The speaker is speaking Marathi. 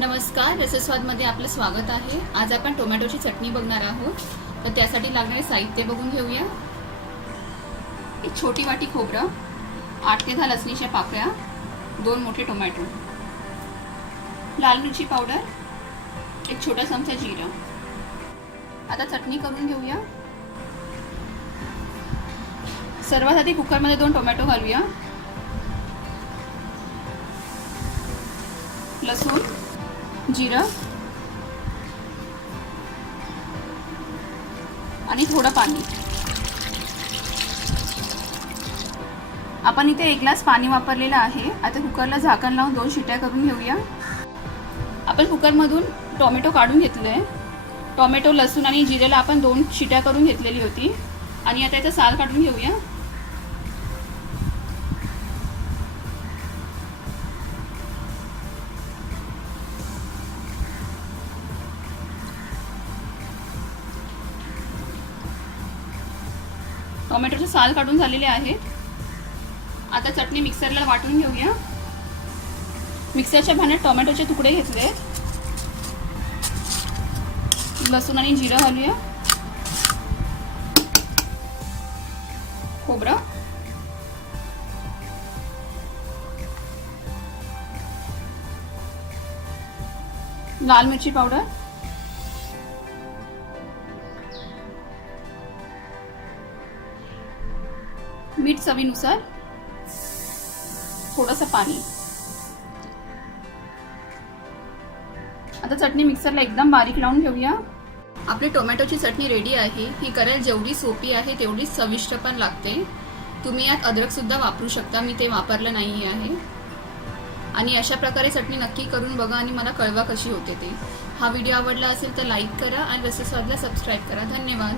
नमस्कार, रसस्वादमध्ये आपलं स्वागत आहे। आज आपण टोमॅटोची चटणी बघणार आहोत। तर त्यासाठी लागणारे साहित्य बघून घेऊया। एक छोटी वाटी खोबरं, 8 ते 10 लसणीच्या पाकळ्या, 2 मोठे टोमॅटो, लाल मिरची पावडर, एक छोटा चमचा जिरं। आता चटणी करून घेऊया। सर्वात आधी कुकरमध्ये 2 टोमॅटो घालूया, लसूण, जिरं आणि थोडं पाणी। आपण इथे 1 ग्लास पाणी वापरलेलं आहे। आता कुकरला झाकण लावून 2 शिट्या करून घेऊया। आपण कुकरमधून टोमॅटो काढून घेतले। टोमॅटो, लसूण आणि जिरेला आपण 2 शिट्या करून घेतलेली होती आणि आता याचा साल काढून घेऊया। टोमॅटोचे साल काढून झालेले आहे। आता चटणी मिक्सरला वाटून घेऊया। मिक्सरच्या भांड्यात टोमॅटोचे तुकडे घेतले, लसूण आणि जिरं घालूया, खोबरं, लाल मिरची पावडर, मीठ चवीनुसार, थोडंसं पाणी। आता चटणी मिक्सरला एकदम बारीक लावून घेऊया। आपली टोमॅटोची चटणी रेडी आहे। ही करायला जेवढी सोपी आहे तेवढीच चविष्ट पण लागते। तुम्ही यात अद्रक सुद्धा वापरू शकता, मी ते वापरलं नाही आहे। आणि अशा प्रकारे चटणी नक्की करून बघा आणि मला कळवा कशी होते ते। हा व्हिडिओ आवडला असेल तर लाईक करा आणि रसस्वादला सबस्क्राईब करा। धन्यवाद।